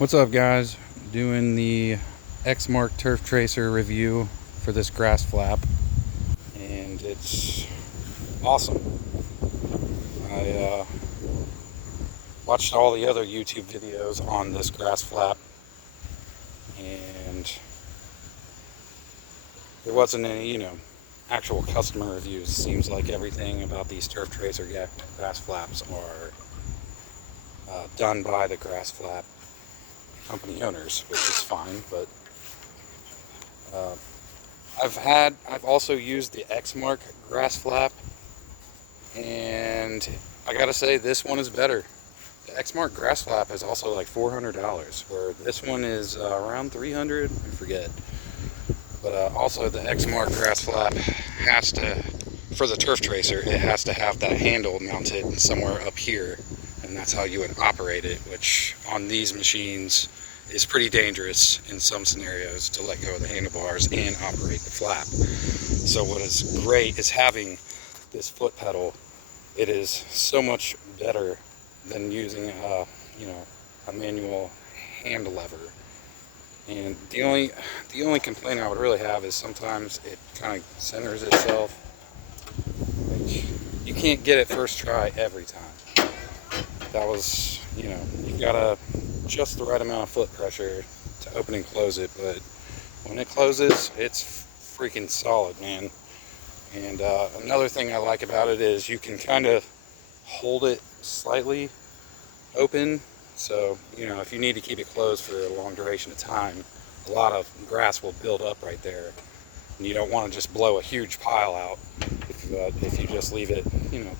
What's up, guys? Doing the Exmark Turf Tracer review for this grass flap, and it's awesome. I watched all the other YouTube videos on this grass flap, and there wasn't any, actual customer reviews. Seems like everything about these Turf Tracer grass flaps are done by the grass flap company owners, which is fine, but uh, I've also used the Exmark grass flap, and I gotta say this one is better. The Exmark grass flap is also like $400, where this one is around 300, I forget. But also the Exmark grass flap has to, for the Turf Tracer, it has to have that handle mounted somewhere up here, and that's how you would operate it, which on these machines is pretty dangerous in some scenarios to let go of the handlebars and operate the flap. So what is great is having this foot pedal. It is so much better than using a manual hand lever. And the only complaint I would really have is sometimes it kind of centers itself. Like, you can't get it first try every time. That was, you gotta just the right amount of foot pressure to open and close it, but when it closes, it's freaking solid, man. And another thing I like about it is you can kind of hold it slightly open, so if you need to keep it closed for a long duration of time, a lot of grass will build up right there, and you don't want to just blow a huge pile out. If you just leave it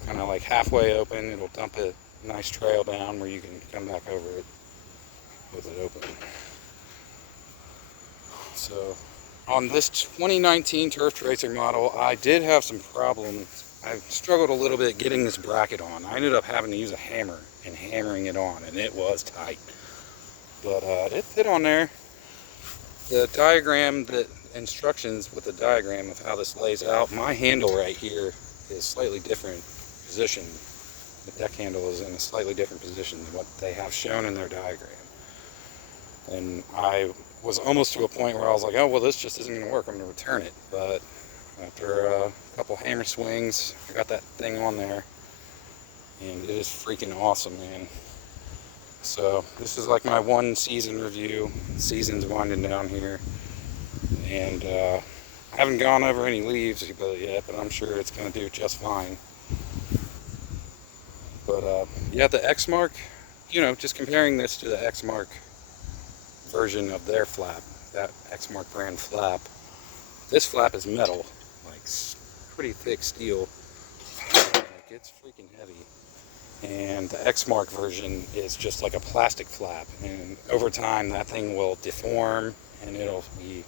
kind of like halfway open, it'll dump a nice trail down where you can come back over it with it open. So on this 2019 Turf Tracer model, I did have some problems. I struggled a little bit getting this bracket on. I ended up having to use a hammer and hammering it on, and it was tight. But it fit on there. The diagram, the instructions with the diagram of how this lays out, my handle right here is slightly different position. The deck handle is in a slightly different position than what they have shown in their diagram. And I was almost to a point where I was like, oh, well, this just isn't going to work. I'm going to return it. But after a couple hammer swings, I got that thing on there. And it is freaking awesome, man. So this is like my one season review. The season's winding down here. And I haven't gone over any leaves yet, but I'm sure it's going to do just fine. But yeah, the Exmark, just comparing this to the Exmark version of their flap, that Exmark brand flap, this flap is metal, like pretty thick steel. Like, it's freaking heavy. And the Exmark version is just like a plastic flap, and over time that thing will deform and it'll be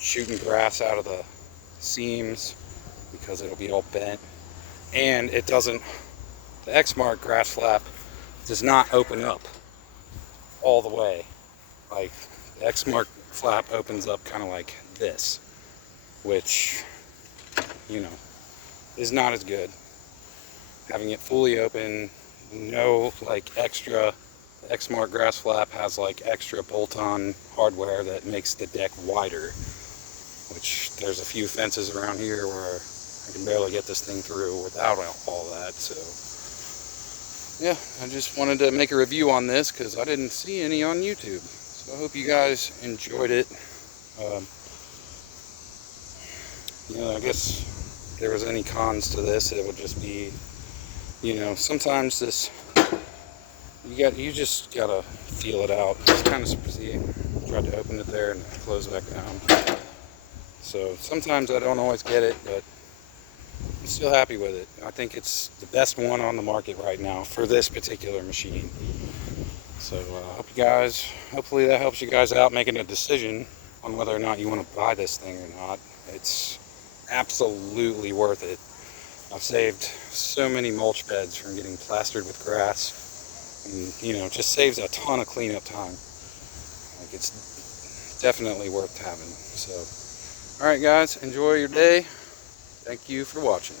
shooting grass out of the seams because it'll be all bent. And it doesn't, the Exmark grass flap does not open up all the way. Like, the Exmark flap opens up kind of like this, which, is not as good. Having it fully open, no like extra, the Exmark grass flap has like extra bolt-on hardware that makes the deck wider, which there's a few fences around here where I can barely get this thing through without all that. So yeah, I just wanted to make a review on this because I didn't see any on YouTube. So I hope you guys enjoyed it. I guess if there was any cons to this, it would just be, sometimes this, you just gotta feel it out. It's kind of see, tried to open it there and close back down. So sometimes I don't always get it, but I'm still happy with it. I think it's the best one on the market right now for this particular machine. So hopefully that helps you guys out making a decision on whether or not you want to buy this thing or not. It's absolutely worth it. I've saved so many mulch beds from getting plastered with grass, and just saves a ton of cleanup time. Like, it's definitely worth having. So alright guys, enjoy your day. Thank you for watching.